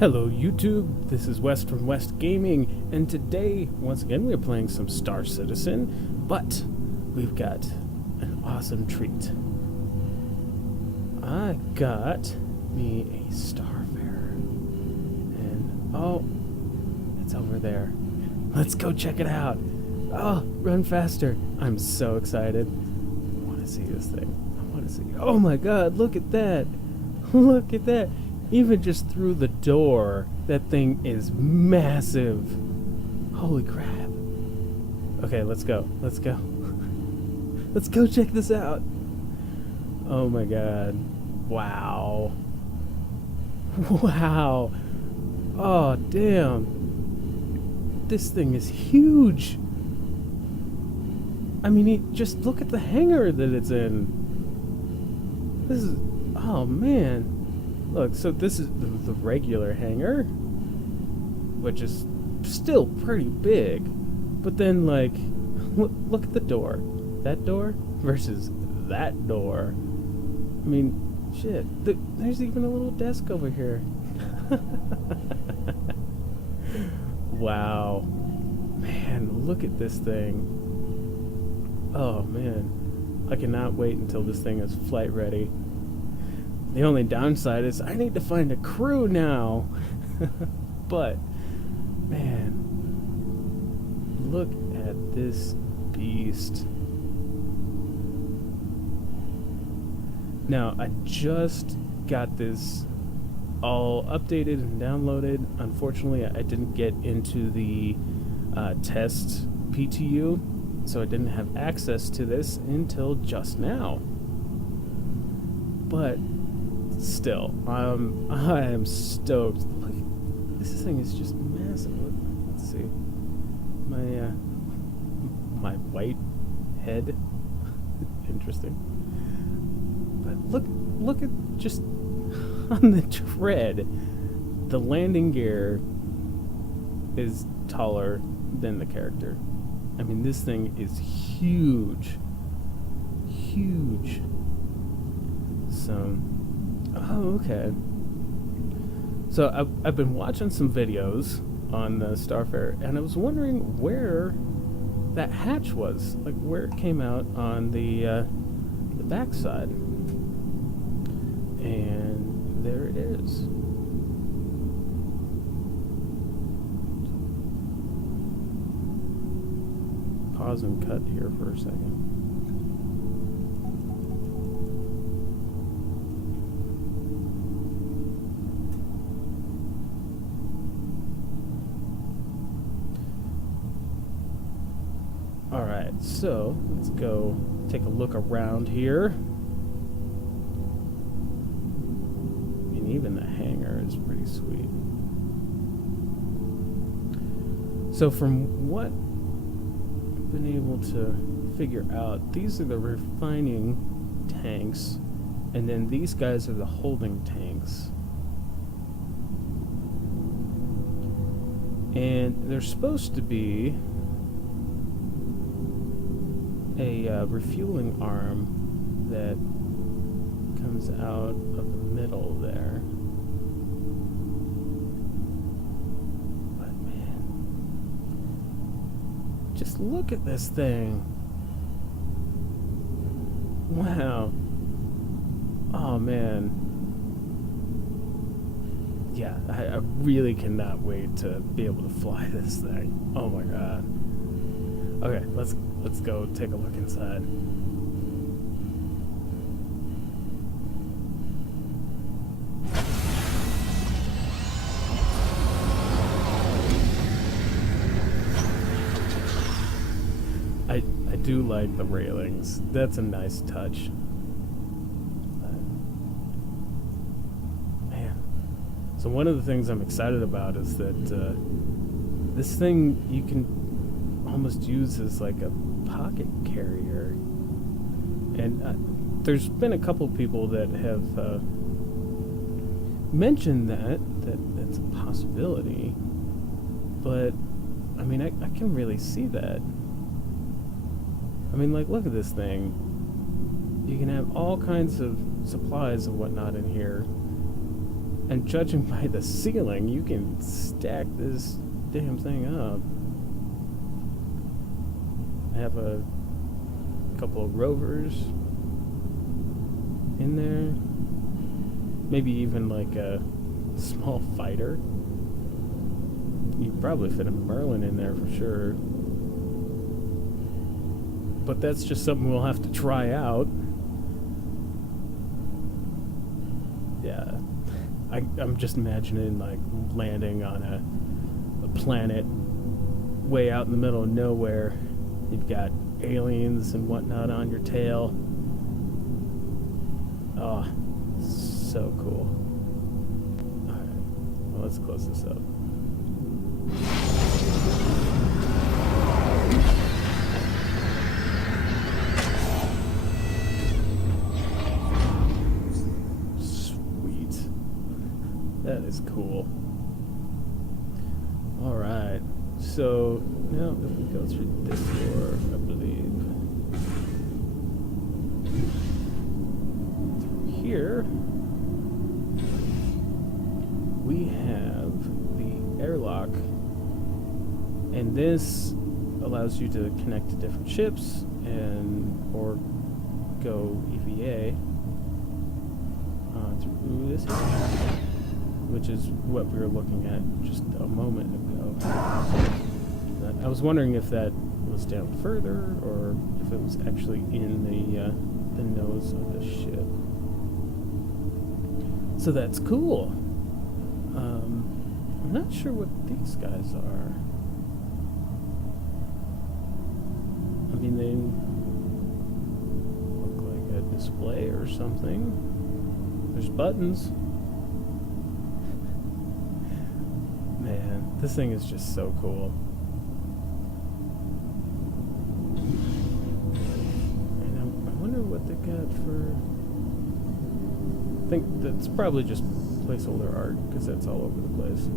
Hello YouTube, this is West from West Gaming, and today, once again, we're playing some Star Citizen, but we've got an awesome treat. I got me a Starfarer, and oh, it's over there. Let's go check it out. Oh, run faster. I'm so excited. I want to see this thing. I want to see. Oh my god, look at that. Look at that. Even just through the door, that thing is massive. Holy crap. Okay, let's go. Let's go. Let's go check this out. Oh my god. Wow. Wow. Oh, damn. This thing is huge. I mean, just look at the hangar that it's in. This is... Oh, man. Look, so this is the regular hangar, which is still pretty big. But then, like, look at the door. That door versus that door. I mean, shit. There's even a little desk over here. Wow. Man, look at this thing. Oh, man. I cannot wait until this thing is flight ready. The only downside is I need to find a crew now. But, man, look at this beast. Now, I just got this all updated and downloaded. Unfortunately, I didn't get into the test PTU, so I didn't have access to this until just now. But still, I am stoked. Look, this thing is just massive. Let's see, my white head. Interesting. But look at just on the tread. The landing gear is taller than the character. I mean, this thing is huge, huge. So. Oh, okay. So I've been watching some videos on the Starfarer, and I was wondering where that hatch was, like where it came out on the backside. And there it is. Pause and cut here for a second. Alright, so let's go take a look around here. And even the hangar is pretty sweet. So from what I've been able to figure out, these are the refining tanks, and then these guys are the holding tanks. And they're supposed to be a refueling arm that comes out of the middle there. But man, just look at this thing. Wow. Oh man. Yeah, I really cannot wait to be able to fly this thing. Oh my god. Okay, let's go take a look inside. I do like the railings. That's a nice touch. Man. So one of the things I'm excited about is that this thing you can almost use as like a pocket carrier. And there's been a couple people that have mentioned that that's a possibility. But I mean, I can really see that. I mean, like, look at this thing. You can have all kinds of supplies and whatnot in here. And judging by the ceiling, you can stack this damn thing up. I have a couple of rovers in there. Maybe even like a small fighter. You could probably fit a Merlin in there for sure. But that's just something we'll have to try out. Yeah. I'm just imagining like landing on a planet way out in the middle of nowhere. You've got aliens and whatnot on your tail. Oh, so cool. Alright, well, let's close this up. Sweet. That is cool. Alright, so now if we go through this door, I believe. Through here, we have the airlock, and this allows you to connect to different ships and or go EVA through this here, which is what we were looking at just a moment ago. I was wondering if that was down further or if it was actually in the nose of the ship. So that's cool. I'm not sure what these guys are. I mean, they look like a display or something. There's buttons. Man, this thing is just so cool. And I wonder what they got for... I think that's probably just placeholder art, because that's all over the place.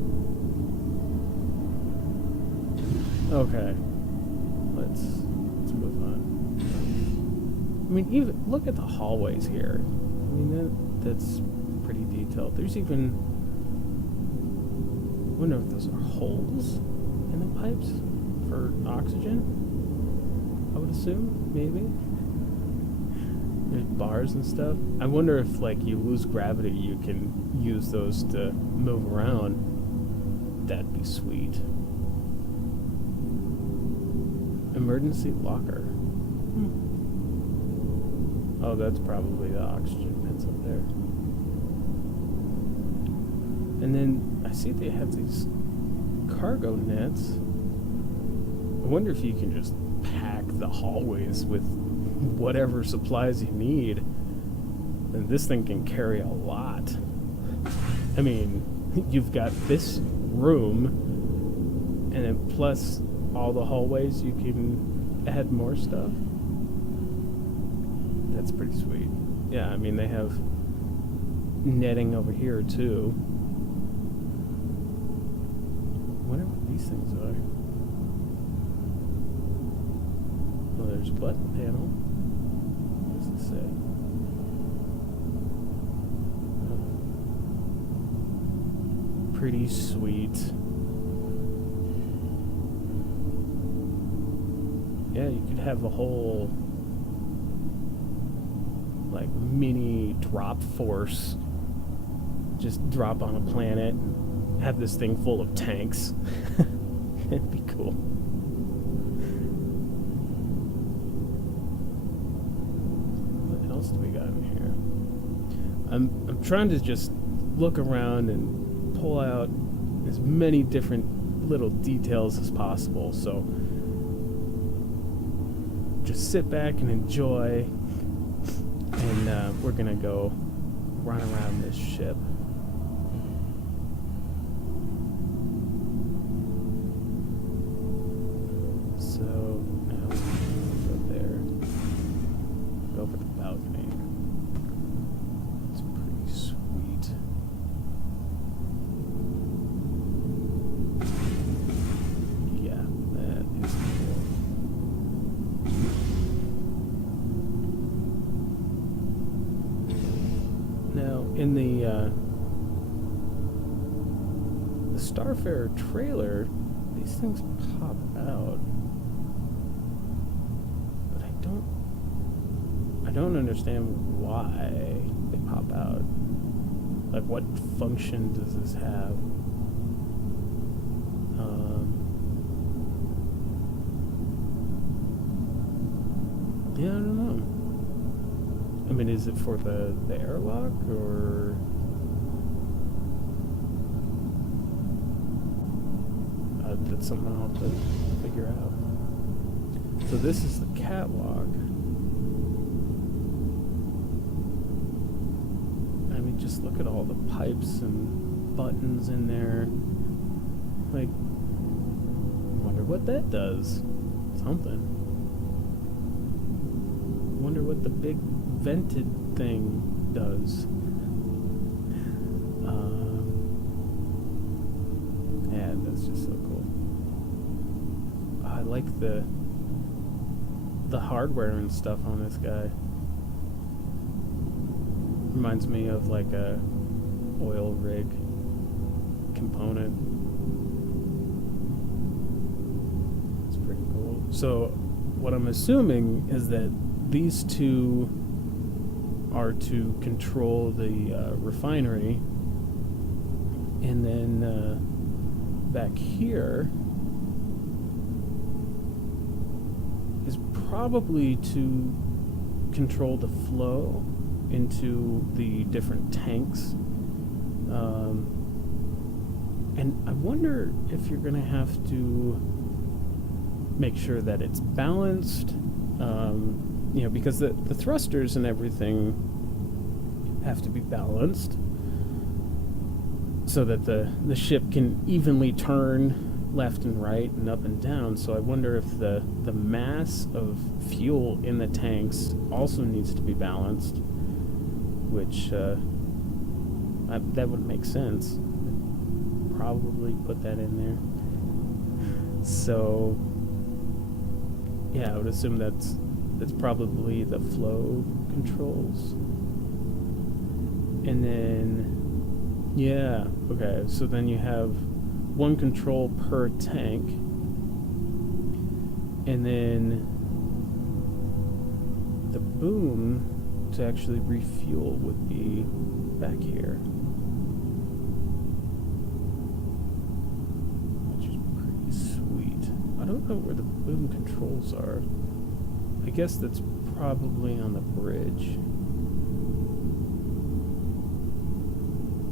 Okay. Let's move on. I mean, even look at the hallways here. I mean, that's pretty detailed. There's even... I wonder if those are holes in the pipes for oxygen? I would assume, maybe. There's bars and stuff. I wonder if, like, you lose gravity, you can use those to move around. That'd be sweet. Emergency locker. Oh, that's probably the oxygen vents up there. And then I see they have these cargo nets. I wonder if you can just pack the hallways with whatever supplies you need. And this thing can carry a lot. I mean, you've got this room, and then plus all the hallways, you can add more stuff. That's pretty sweet. Yeah, I mean, they have netting over here too. I wonder what these things are. Well, there's a button panel. What does it say? Pretty sweet. Yeah, you could have a whole like mini drop force just drop on a planet, have this thing full of tanks. It'd be cool. What else do we got in here? I'm trying to just look around and pull out as many different little details as possible, so just sit back and enjoy, and we're gonna go run around this ship. So now we go there, go over the balcony. It's pretty sweet. Yeah, that is cool. Now, in the the Starfarer trailer, these things pop out, but I don't understand why they pop out. Like, what function does this have? Yeah, I don't know. I mean, is it for the airlock, or... that's something I'll have to figure out. So this is the catwalk. I mean, just look at all the pipes and buttons in there. Like, wonder what that does. Something. Wonder what the big vented thing does. Yeah, that's just so cool. I like the hardware and stuff on this guy. Reminds me of like a oil rig component. It's pretty cool. So what I'm assuming is that these two are to control the refinery, and then back here is probably to control the flow into the different tanks. And I wonder if you're going to have to make sure that it's balanced, you know, because the thrusters and everything have to be balanced so that the ship can evenly turn left and right and up and down. So I wonder if the mass of fuel in the tanks also needs to be balanced, which that would make sense. Probably put that in there. So yeah, I would assume that's probably the flow controls. And then yeah, okay, so then you have one control per tank, and then the boom to actually refuel would be back here, which is pretty sweet. I don't know where the boom controls are. I guess that's probably on the bridge,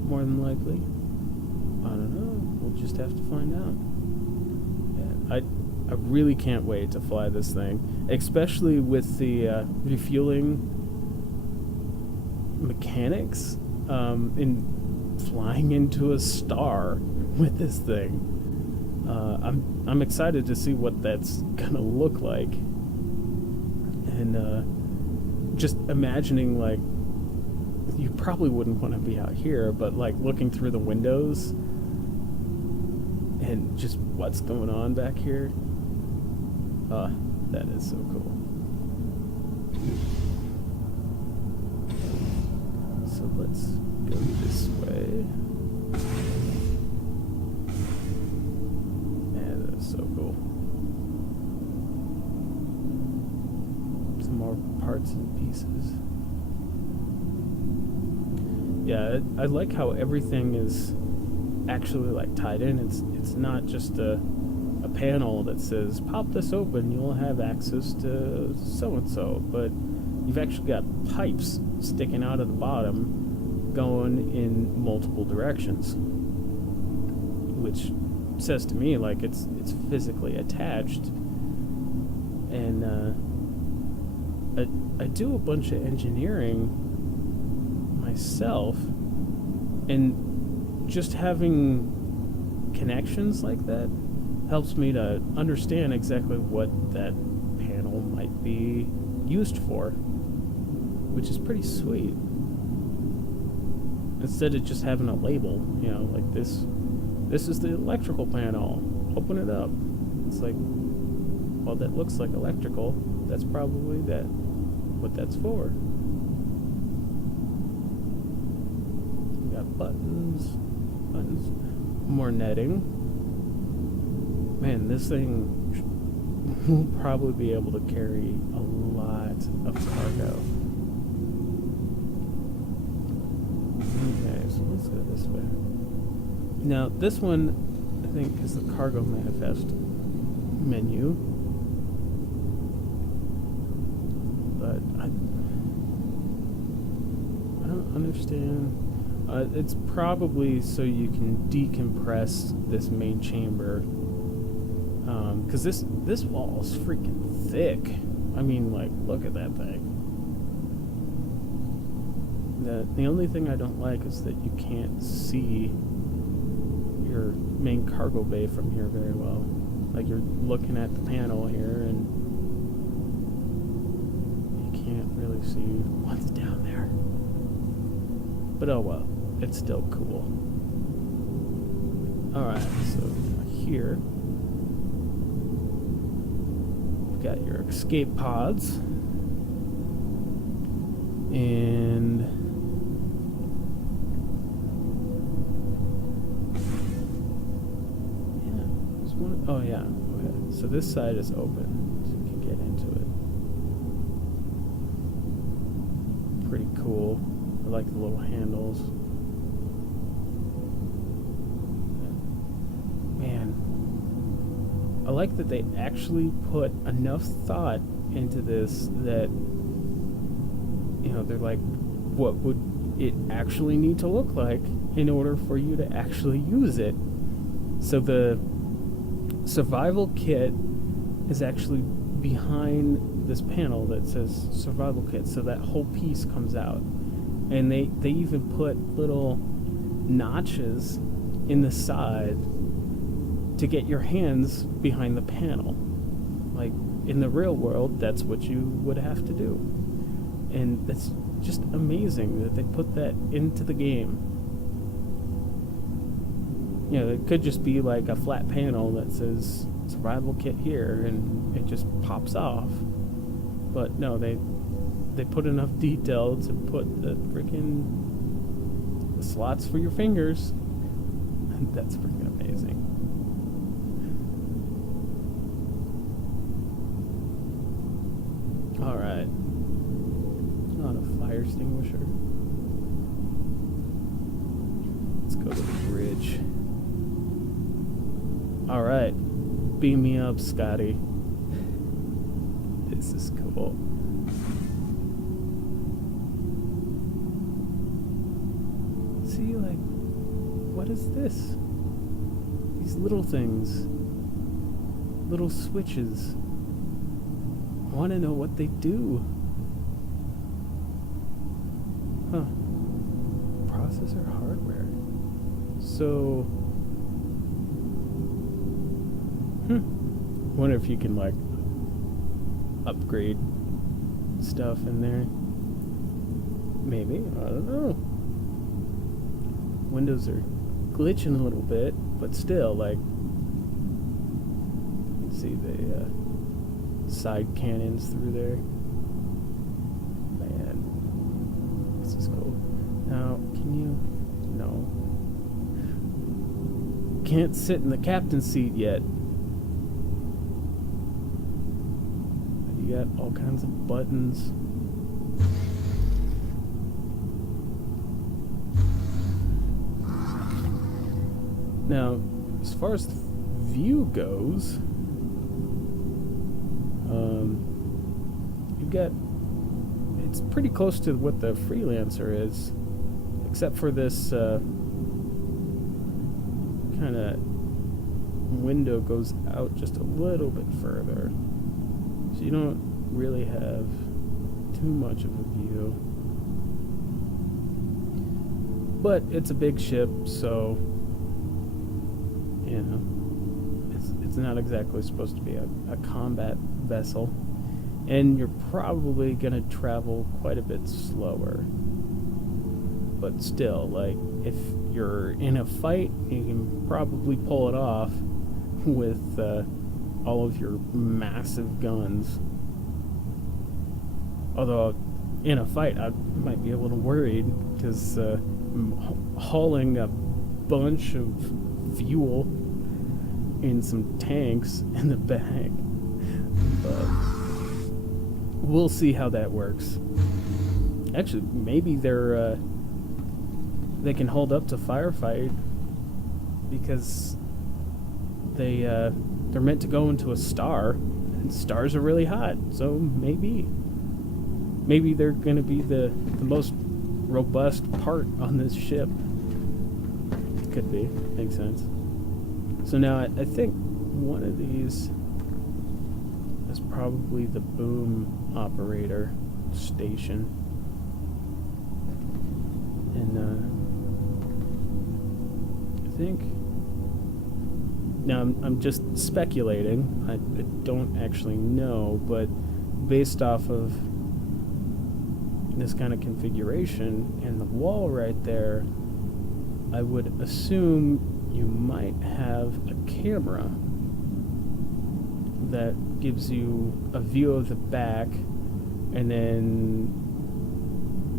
more than likely. I don't know. We'll just have to find out. Yeah, I really can't wait to fly this thing, especially with the refueling mechanics in flying into a star with this thing. I'm excited to see what that's gonna look like, and just imagining, like, you probably wouldn't want to be out here, but like looking through the windows and just what's going on back here. That is so cool. So let's go this way. Man, that is so cool. Some more parts and pieces. Yeah, I like how everything is actually like tied in. It's not just a panel that says pop this open, you'll have access to so and so, but you've actually got pipes sticking out of the bottom going in multiple directions, which says to me like it's physically attached. And I do a bunch of engineering myself, and just having connections like that helps me to understand exactly what that panel might be used for, which is pretty sweet. Instead of just having a label, you know, like this is the electrical panel, open it up. It's like, well, that looks like electrical, that's probably what that's for. Buttons. more netting. Man, this thing will probably be able to carry a lot of cargo. Okay, so let's go this way. Now, this one, I think, is the cargo manifest menu. But I don't understand. It's probably so you can decompress this main chamber. Because this wall is freaking thick. I mean, like, look at that thing. The only thing I don't like is that you can't see your main cargo bay from here very well. Like, you're looking at the panel here and you can't really see what's down there. But oh well, it's still cool. Alright, so here you've got your escape pods. And yeah, there's one. Oh yeah, okay. So this side is open, so you can get into it. Pretty cool. I like the little handles. Man, I like that they actually put enough thought into this that, you know, they're like, what would it actually need to look like in order for you to actually use it? So the survival kit is actually behind this panel that says survival kit, so that whole piece comes out. And they even put little notches in the side to get your hands behind the panel. Like, in the real world, that's what you would have to do. And that's just amazing that they put that into the game. You know, it could just be like a flat panel that says survival kit here and it just pops off. But no, they put enough detail to put the freaking slots for your fingers. And that's freaking amazing. Alright. Not a fire extinguisher. Let's go to the bridge. Alright. Beam me up, Scotty. This is cool. See, like, what is this? These little things. Little switches. I want to know what they do. Huh. Processor hardware. So... wonder if you can, like, upgrade stuff in there. Maybe. I don't know. Windows are glitching a little bit, but still, like, you can see the side cannons through there. Man, this is cool. Now, can you... No. Can't sit in the captain's seat yet. You got all kinds of buttons. Now, as far as the view goes, you got, it's pretty close to what the Freelancer is, except for this kind of window goes out just a little bit further. So you don't really have too much of a view. But it's a big ship, so, you know, it's not exactly supposed to be a combat vessel. And you're probably going to travel quite a bit slower. But still, like, if you're in a fight, you can probably pull it off with all of your massive guns. Although, in a fight, I might be a little worried, because hauling a bunch of fuel in some tanks in the back. But we'll see how that works. Actually, maybe they can hold up to firefight because they're meant to go into a star, and stars are really hot. So maybe they're going to be the most robust part on this ship. Could be. Makes sense. So now I think one of these is probably the boom operator station. And I think... Now I'm just speculating. I don't actually know, but based off of this kind of configuration and the wall right there, I would assume you might have a camera that gives you a view of the back, and then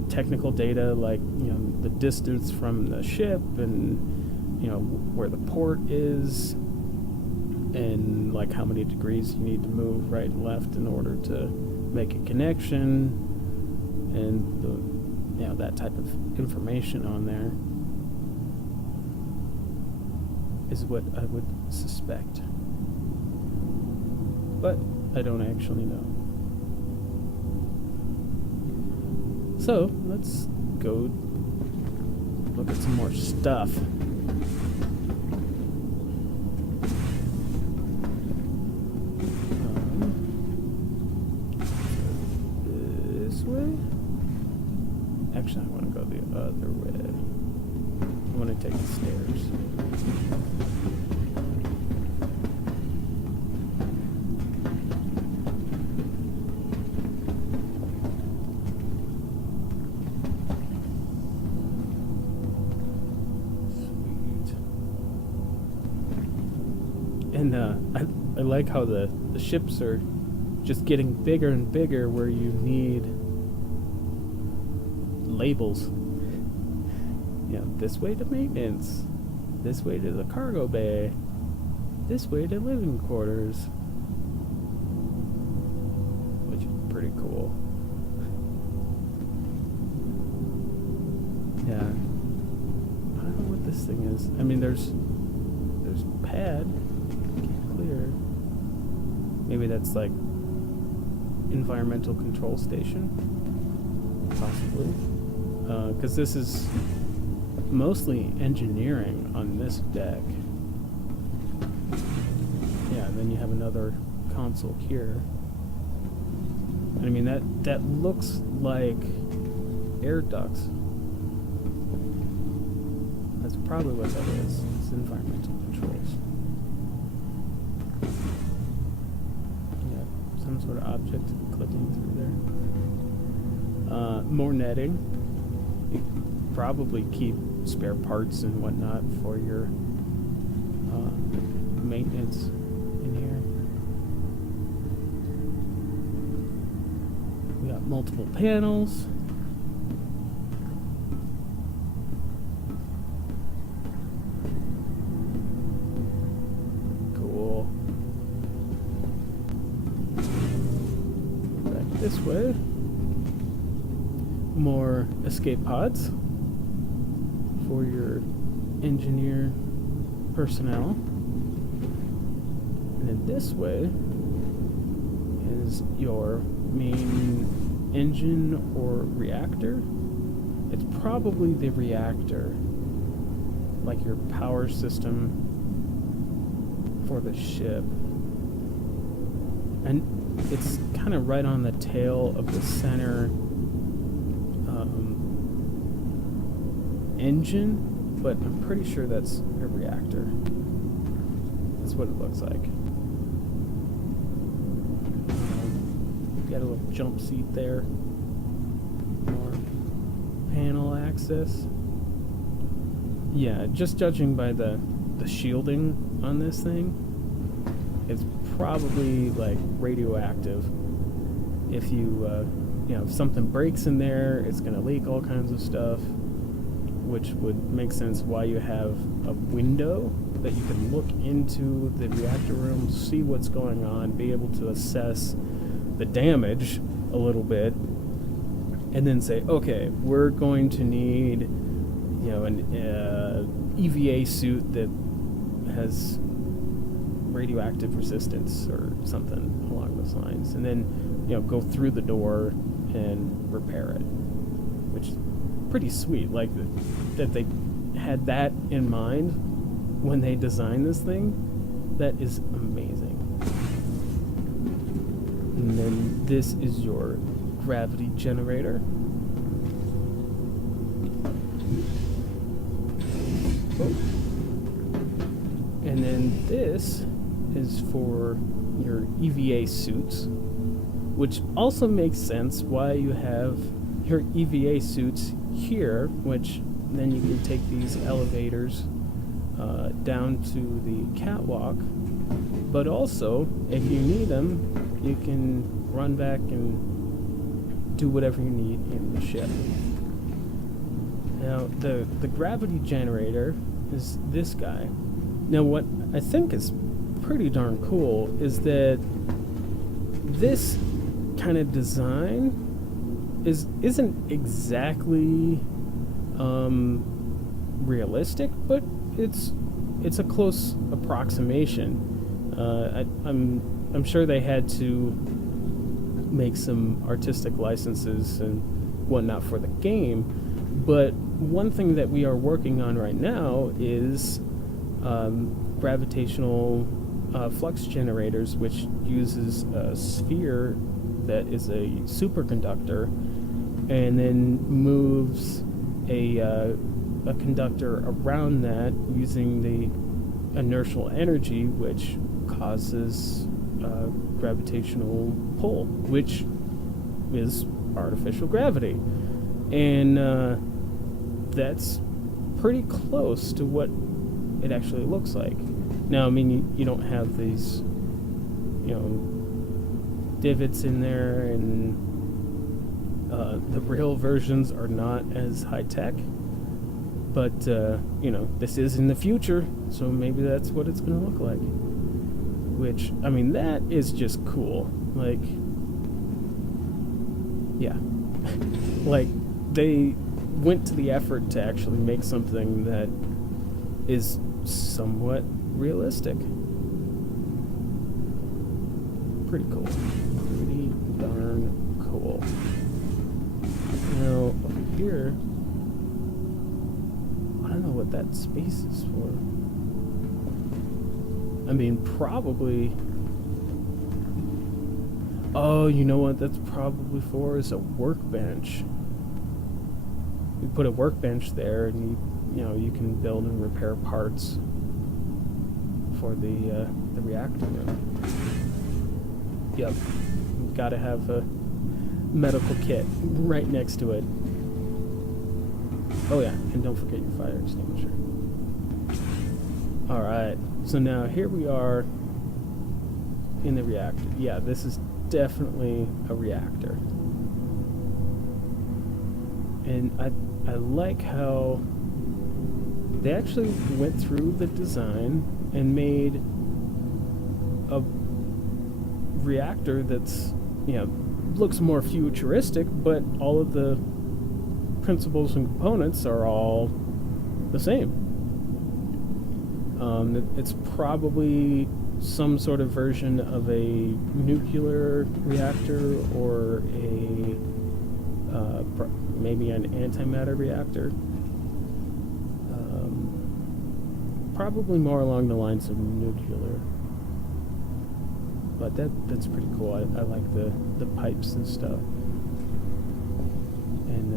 technical data like, you know, the distance from the ship, and, you know, where the port is, and like how many degrees you need to move right and left in order to make a connection, and the, you know, that type of information on there is what I would suspect. But I don't actually know. So let's go look at some more stuff. This way? Actually, I want to go the other way. I want to take the stairs. And I like how the ships are just getting bigger and bigger, where you need labels. You know, this way to maintenance, this way to the cargo bay, this way to living quarters, which is pretty cool. Yeah, I don't know what this thing is. I mean, there's pad. Clear. Maybe that's like environmental control station, possibly, because this is mostly engineering on this deck. Yeah, and then you have another console here. I mean, that looks like air ducts. That's probably what that is. It's environmental controls. Some sort of object clicking through there. More netting. You probably keep spare parts and whatnot for your maintenance in here. We got multiple panels. Cool. This way. More escape pods for your engineer personnel. And then this way is your main engine or reactor. It's probably the reactor, like your power system for the ship. And it's kind of right on the tail of the center engine, but I'm pretty sure that's a reactor. That's what it looks like. Got a little jump seat there. More panel access. Yeah, just judging by the shielding on this thing, it's probably like radioactive. If you, you know, if something breaks in there, it's gonna leak all kinds of stuff. which would make sense why you have a window that you can look into the reactor room, see what's going on, be able to assess the damage a little bit, and then say, okay, we're going to need, you know, an EVA suit that has radioactive resistance or something along those lines, and then, you know, go through the door and repair it, which is pretty sweet. Like that they had that in mind when they designed this thing. That is amazing. And then this is your gravity generator. Oh. And then this is for your EVA suits, which also makes sense why you have your EVA suits here, which then you can take these elevators down to the catwalk, but also if you need them, you can run back and do whatever you need in the ship. Now the gravity generator is this guy. Now what I think is pretty darn cool is that this kind of design isn't exactly realistic, but it's a close approximation. I'm sure they had to make some artistic licenses and whatnot for the game, but one thing that we are working on right now is gravitational flux generators, which uses a sphere that is a superconductor and then moves a conductor around that using the inertial energy, which causes gravitational pull, which is artificial gravity. And that's pretty close to what it actually looks like. Now, I mean, you don't have these, you know, divots in there, and the real versions are not as high-tech. But, you know, this is in the future, so maybe that's what it's going to look like. Which, I mean, that is just cool. Like, yeah. Like, they went to the effort to actually make something that is somewhat realistic. Pretty cool. Pretty darn cool. Now, over here, I don't know what that space is for. I mean, probably... Oh, you know what that's probably for is a workbench. You put a workbench there, and you know, you can build and repair parts for the reactor room. Yep, you've got to have a medical kit right next to it. Oh yeah, and don't forget your fire extinguisher. Alright, so now here we are in the reactor. Yeah, this is definitely a reactor. And I like how they actually went through the design and made a reactor that's, you know, looks more futuristic, but all of the principles and components are all the same. It's probably some sort of version of a nuclear reactor or a maybe an antimatter reactor. Probably more along the lines of nuclear. But that's pretty cool. I like the pipes and stuff. And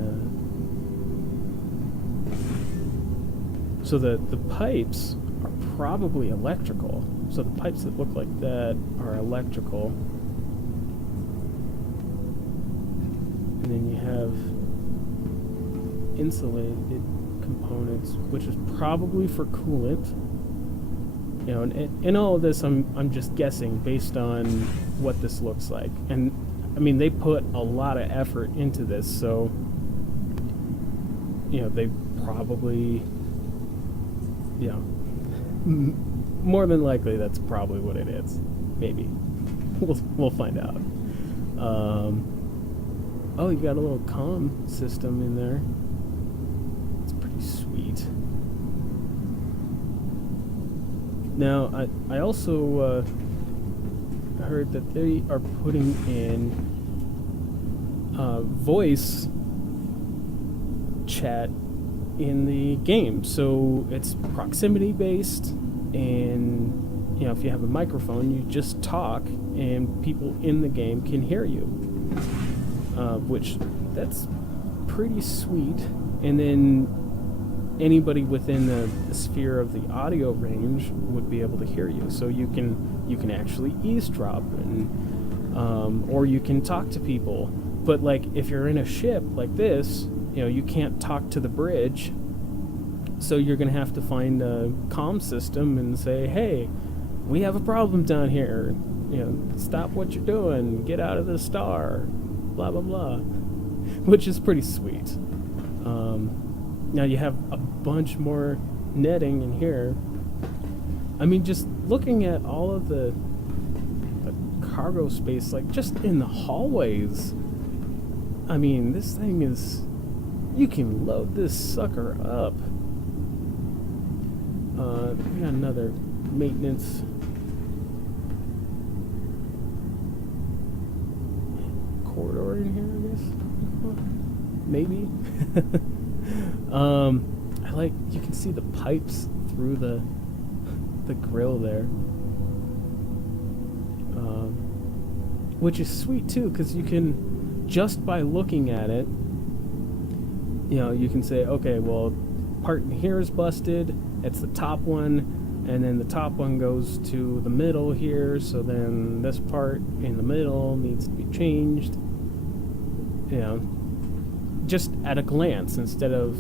so the pipes are probably electrical. So the pipes that look like that are electrical. And then you have insulated components, which is probably for coolant. You know, and in all of this, I'm just guessing based on what this looks like. And I mean, they put a lot of effort into this, so they probably, more than likely that's probably what it is. Maybe. We'll find out. Oh, you got a little comm system in there. It's pretty sweet. Now, I also heard that they are putting in voice chat in the game. So it's proximity based, and if you have a microphone, you just talk and people in the game can hear you, which that's pretty sweet. And then anybody within the sphere of the audio range would be able to hear you, so you can actually eavesdrop, and or you can talk to people. But like if you're in a ship like this, you can't talk to the bridge, so you're gonna have to find a comm system and say, hey, we have a problem down here, stop what you're doing, get out of the star, blah blah blah, which is pretty sweet. Now you have a bunch more netting in here. I mean, just looking at all of the cargo space, like just in the hallways, I mean, this thing is, you can load this sucker up. We got another maintenance corridor in here, I guess. Maybe. I like, you can see the pipes through the grill there, which is sweet too, because you can, just by looking at it, you can say, okay, well, part in here is busted, it's the top one, and then the top one goes to the middle here, so then this part in the middle needs to be changed, just at a glance, instead of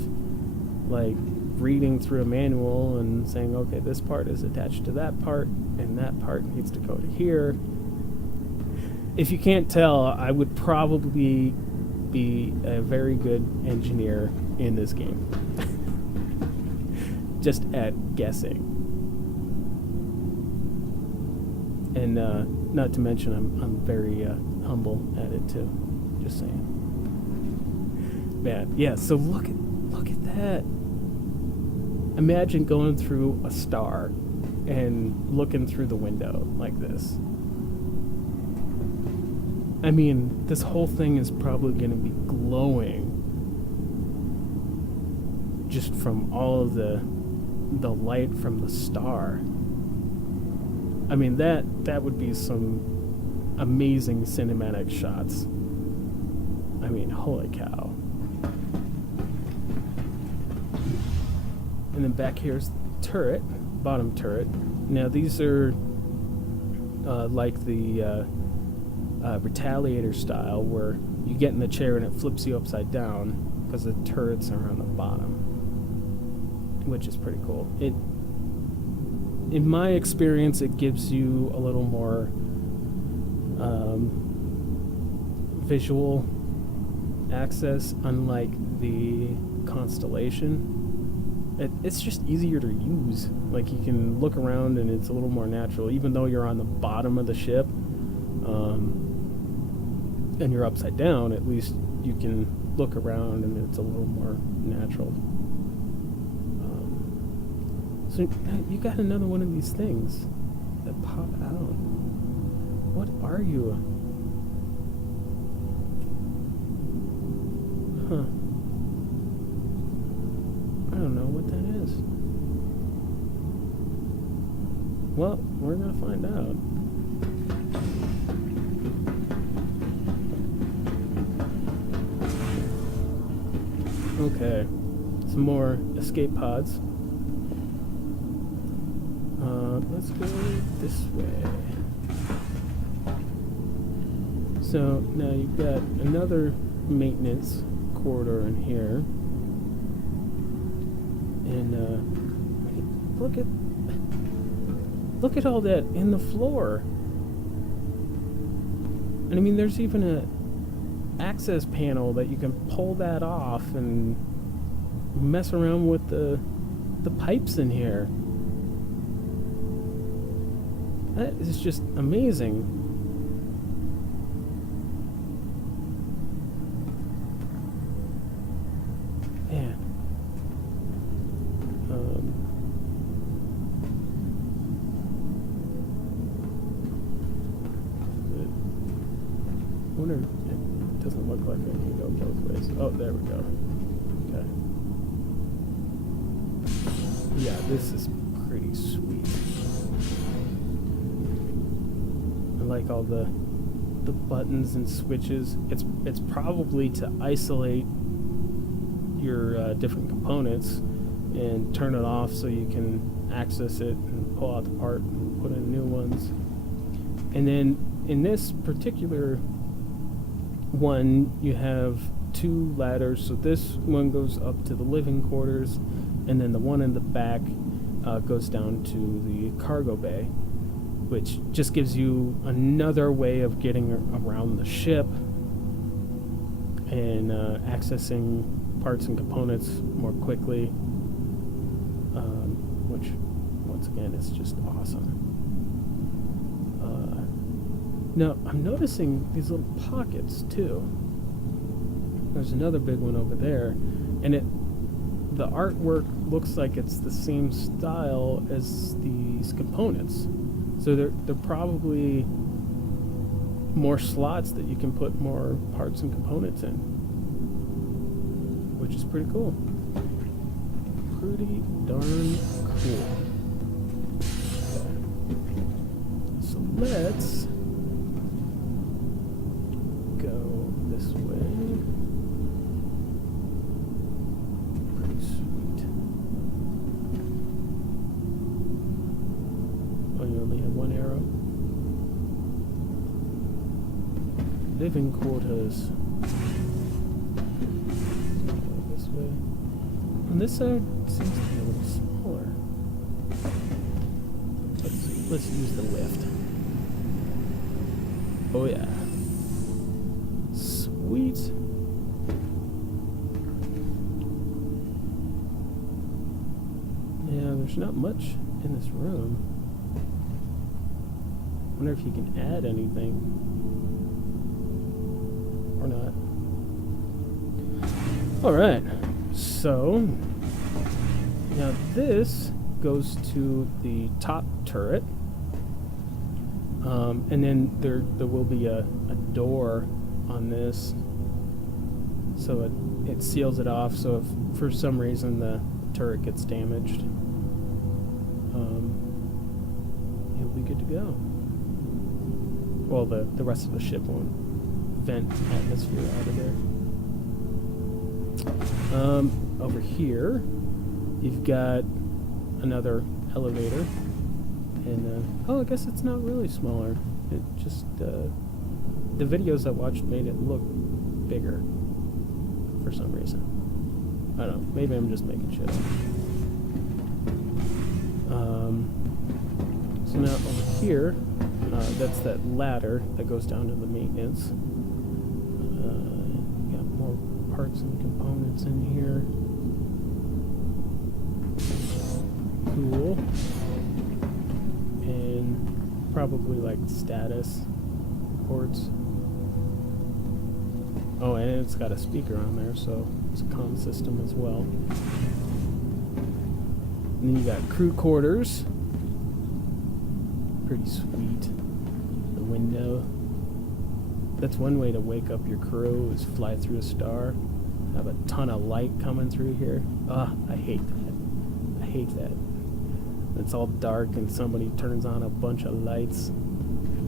like reading through a manual and saying, okay, this part is attached to that part, and that part needs to go to here. If you can't tell, I would probably be a very good engineer in this game. Just at guessing. And not to mention, I'm very humble at it too. Just saying. Man, yeah. So look at that. Imagine going through a star and looking through the window like this. I mean, this whole thing is probably going to be glowing just from all of the light from the star. I mean, that would be some amazing cinematic shots. I mean, holy cow. And then back here's the turret, bottom turret. Now these are like the Retaliator style, where you get in the chair and it flips you upside down, because the turrets are on the bottom, which is pretty cool. In my experience, it gives you a little more visual access, unlike the Constellation. It's just easier to use. Like, you can look around and it's a little more natural, even though you're on the bottom of the ship, and you're upside down. At least you can look around and it's a little more natural. So you got another one of these things that pop out. What are you? Huh. I don't know what that is. Well, we're gonna find out. Okay, some more escape pods. Let's go this way. So now you've got another maintenance corridor in here, and look at all that in the floor. And I mean, there's even a access panel that you can pull that off, and mess around with the pipes in here. That is just amazing. Man. I wonder, it doesn't look like it can go both ways. Oh, there we go. Okay. Yeah, this is pretty sweet. I like all the buttons and switches. It's probably to isolate your different components and turn it off so you can access it and pull out the part and put in new ones. And then in this particular one, you have two ladders. So this one goes up to the living quarters, and then the one in the back goes down to the cargo bay, which just gives you another way of getting around the ship and accessing parts and components more quickly, which once again is just awesome. Now I'm noticing these little pockets too. There's another big one over there, and the artwork looks like it's the same style as these components. So they're probably more slots that you can put more parts and components in, which is pretty cool. Pretty darn cool. Okay. So let's go this way. Pretty sweet. Oh, you only have one arrow? Living quarters. Go this way. On this side seems to be a little smaller. Let's use the lift. Oh yeah. Sweet. Yeah, there's not much in this room. Wonder if you can add anything or not. All right. So now this goes to the top turret, and then there will be a door on this, so it seals it off. So if for some reason the turret gets damaged, it'll be good to go. Well, the rest of the ship won't vent atmosphere out of there. Over here, you've got another elevator, and oh, I guess it's not really smaller. It just the videos I watched made it look bigger for some reason. I don't know. Maybe I'm just making shit up. So now over here, that's that ladder that goes down to the maintenance. Got more parts and components in here. Cool. And probably like status ports. Oh, and it's got a speaker on there, so it's a comm system as well. And then you got crew quarters. Pretty sweet. The window. That's one way to wake up your crew, is fly through a star. Have a ton of light coming through here. Ah, I hate that. I hate that. It's all dark and somebody turns on a bunch of lights.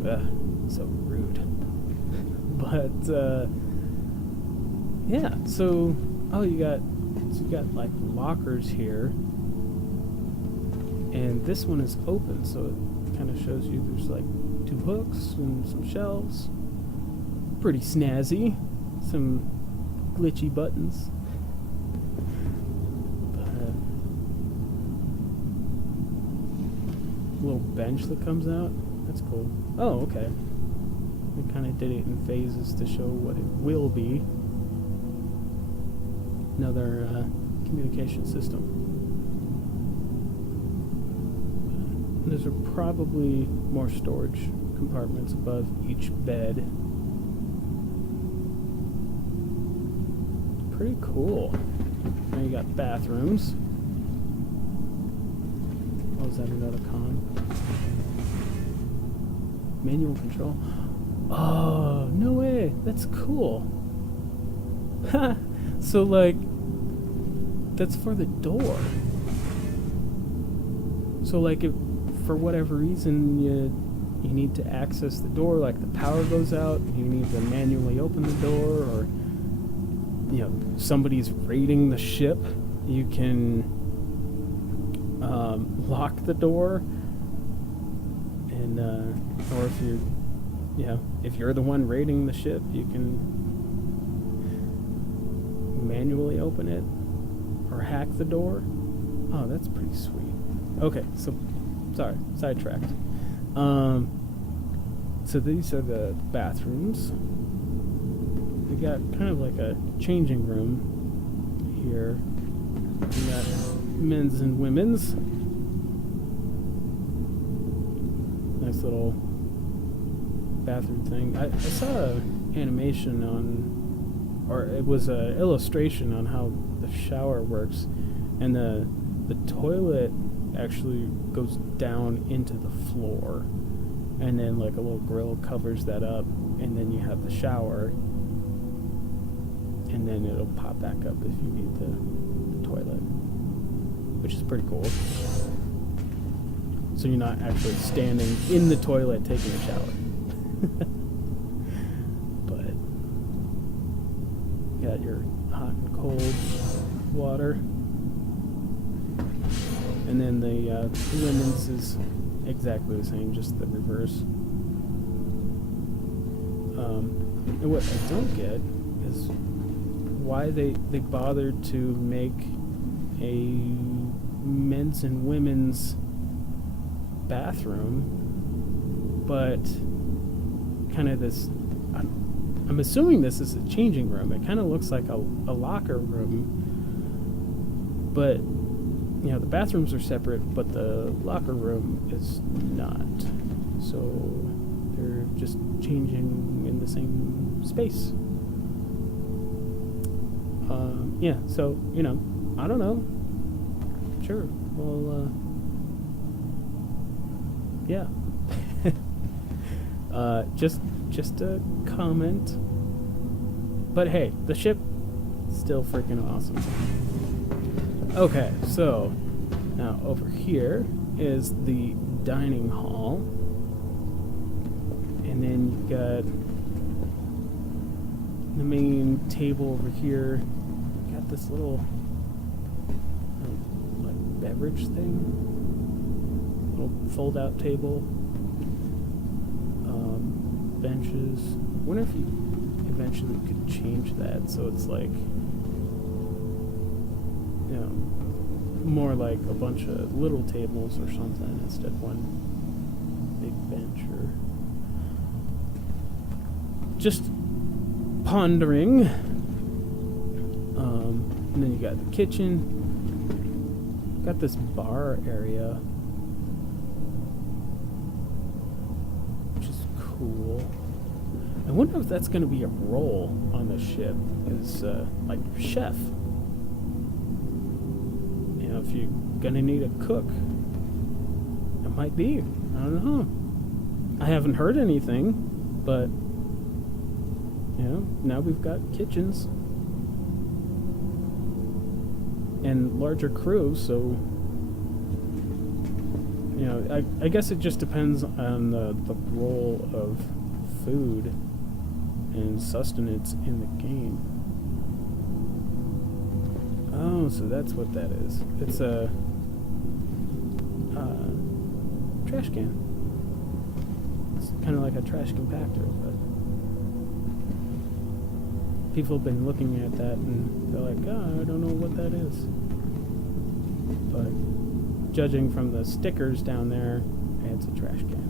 Ugh, so rude. But yeah, so you got like lockers here, and this one is open, so it kind of shows you there's like 2 hooks and some shelves. Pretty snazzy. Some glitchy buttons. Little bench that comes out. That's cool. Oh, okay. They kind of did it in phases to show what it will be. Another communication system. There's probably more storage compartments above each bed. Pretty cool. Now you got bathrooms. Oh, is that another con? Manual control. Oh, no way. That's cool. Ha! So, like, that's for the door. So, like, if for whatever reason you need to access the door, like the power goes out, you need to manually open the door, or somebody's raiding the ship, you can lock the door, and or if you're the one raiding the ship, you can manually open it or hack the door. Oh, that's pretty sweet. Okay, so sorry, sidetracked. So these are the bathrooms. We got kind of like a changing room here. We got men's and women's. Nice little bathroom thing. I saw an animation or it was an illustration on how the shower works, and the toilet actually goes down into the floor, and then like a little grill covers that up, and then you have the shower, and then it'll pop back up if you need the toilet, which is pretty cool. So you're not actually standing in the toilet taking a shower. But you got your hot and cold water. And then the women's is exactly the same, just the reverse. And what I don't get is why they bothered to make a men's and women's bathroom, but kind of this, I'm assuming this is a changing room. It kind of looks like a locker room, but the bathrooms are separate, but the locker room is not. So they're just changing in the same space. So, I don't know. Sure. Well, yeah. Just a comment. But hey, the ship still freaking awesome. Okay, so now over here is the dining hall, and then you've got the main table over here. You've got this little like beverage thing, little fold-out table, benches. I wonder if you eventually could change that so it's like, more like a bunch of little tables or something instead of one big bench, or just pondering. And then you got the kitchen. Got this bar area, which is cool. I wonder if that's going to be a role on the ship, is like chef. If you're gonna need a cook, it might be. I don't know. I haven't heard anything, but now we've got kitchens and larger crews, so I guess it just depends on the role of food and sustenance in the game. Oh, so that's what that is. It's a trash can. It's kind of like a trash compactor, but people have been looking at that and they're like, I don't know what that is. But judging from the stickers down there, it's a trash can.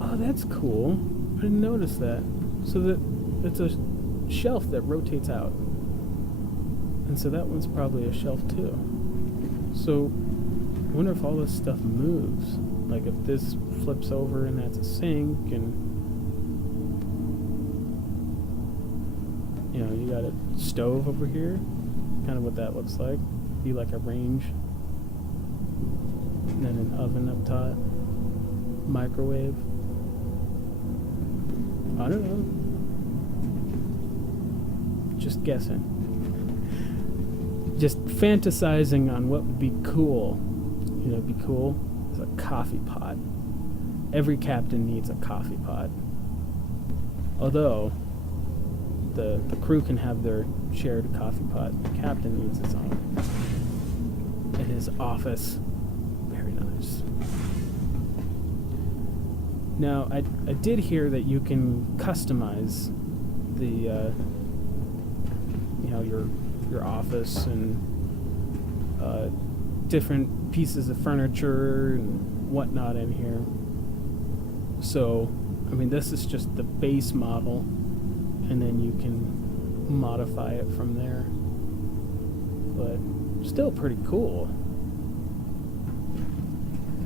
Oh, that's cool. I didn't notice that. So that it's a shelf that rotates out. And And so that one's probably a shelf too. So I wonder if all this stuff moves. Like if this flips over and that's a sink, and you know, you got a stove over here, kind of what that looks like. Be like a range. And then an oven up top. Microwave. I don't know. Just guessing. Just fantasizing on what would be cool. You know, be cool is a coffee pot. Every captain needs a coffee pot. Although the crew can have their shared coffee pot. The captain needs his own. In his office. Very nice. Now, I did hear that you can customize the you know, your office and different pieces of furniture and whatnot in here. So, I mean, this is just the base model, and then you can modify it from there. But still pretty cool.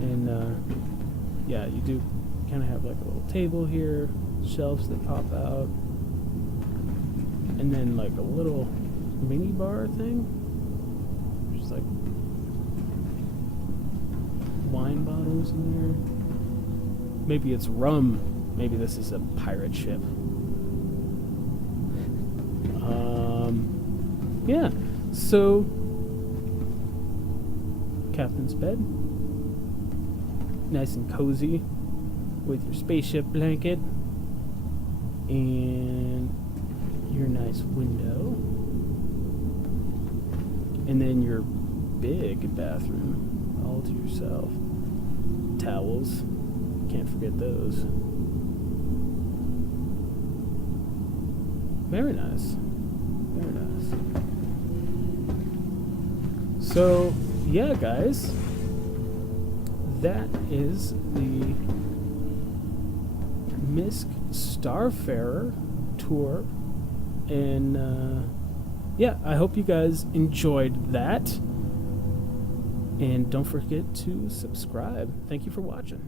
And yeah, you do kind of have like a little table here, shelves that pop out, and then like a little mini bar thing, just like wine bottles in there. Maybe it's rum. Maybe this is a pirate ship. Yeah, so captain's bed, nice and cozy with your spaceship blanket and your nice window, and then your big bathroom all to yourself. Towels, can't forget those. Very nice. Very nice. So, yeah, guys, that is the MISC Starfarer tour. And, yeah, I hope you guys enjoyed that. And don't forget to subscribe. Thank you for watching.